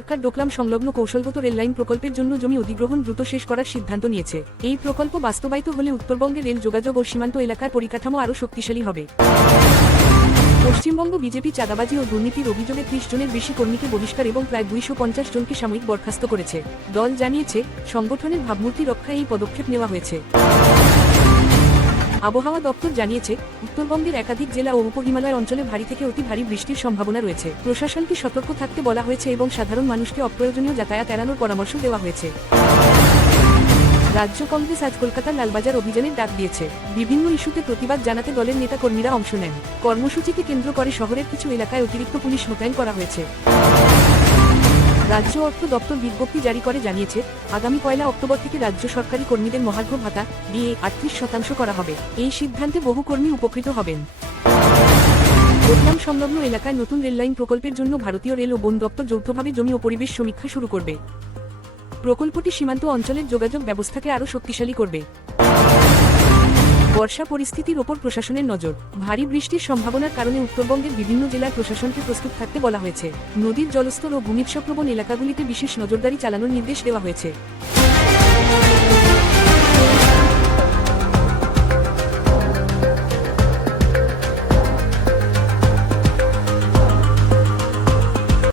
সরকার ডোকলাম সংলগ্ন কৌশলগত রেললাইন প্রকল্পের জন্য জমি অধিগ্রহণ দ্রুত শেষ করার সিদ্ধান্ত নিয়েছে। এই প্রকল্প বাস্তবায়িত হলে উত্তরবঙ্গের রেল যোগাযোগ ও সীমান্ত এলাকার পরিকাঠামো আরও শক্তিশালী হবে। পশ্চিমবঙ্গ বিজেপি চাঁদাবাজি ও দুর্নীতির অভিযোগে 30 জনের বেশি কর্মীকে বহিষ্কার এবং প্রায় 250 জনকে সাময়িক বরখাস্ত করেছে। দল জানিয়েছে, সংগঠনের ভাবমূর্তি রক্ষায় এই পদক্ষেপ নেওয়া হয়েছে। আবহাওয়া দপ্তর জানিয়েছে, উত্তরবঙ্গের একাধিক জেলা ও উপহিমালয় অঞ্চলে ভারী থেকে অতি ভারী বৃষ্টির সম্ভাবনা রয়েছে। প্রশাসনকে সতর্ক থাকতে বলা হয়েছে এবং সাধারণ মানুষকে অপ্রয়োজনীয় যাতায়াত এড়ানোর পরামর্শ দেওয়া হয়েছে। রাজ্য কংগ্রেস আজ কলকাতার লালবাজার অভিযানের ডাক দিয়েছে। বিভিন্ন ইস্যুতে প্রতিবাদ জানাতে দলের নেতাকর্মীরা অংশ নেন। কর্মসূচিকে কেন্দ্র করে শহরের কিছু এলাকায় অতিরিক্ত পুলিশ মোতায়েন করা হয়েছে। রাজ্য অর্থ দপ্তর বিজ্ঞপ্তি জারি করে জানিয়েছে, আগামী 1 অক্টোবর থেকে রাজ্য সরকারি কর্মীদের মহার্ঘ ভাতা দিয়ে 38% করা হবে। এই সিদ্ধান্তে বহু কর্মী উপকৃত হবেন। ডোকলাম সংলগ্ন এলাকায় নতুন রেললাইন প্রকল্পের জন্য ভারতীয় রেল ও বন দপ্তর যৌথভাবে জমি ও পরিবেশ সমীক্ষা শুরু করবে। প্রকল্পটি সীমান্ত অঞ্চলের যোগাযোগ ব্যবস্থাকে আরও শক্তিশালী করবে। বর্ষা পরিস্থিতির ওপর প্রশাসনের নজর। ভারী বৃষ্টির সম্ভাবনার কারণে উত্তরবঙ্গের বিভিন্ন জেলার প্রশাসনকে প্রস্তুত থাকতে বলা হয়েছে। নদীর জলস্তর ও ভূমিক্ষয়প্রবণ এলাকাগুলিতে বিশেষ নজরদারি চালানোর নির্দেশ দেওয়া হয়েছে।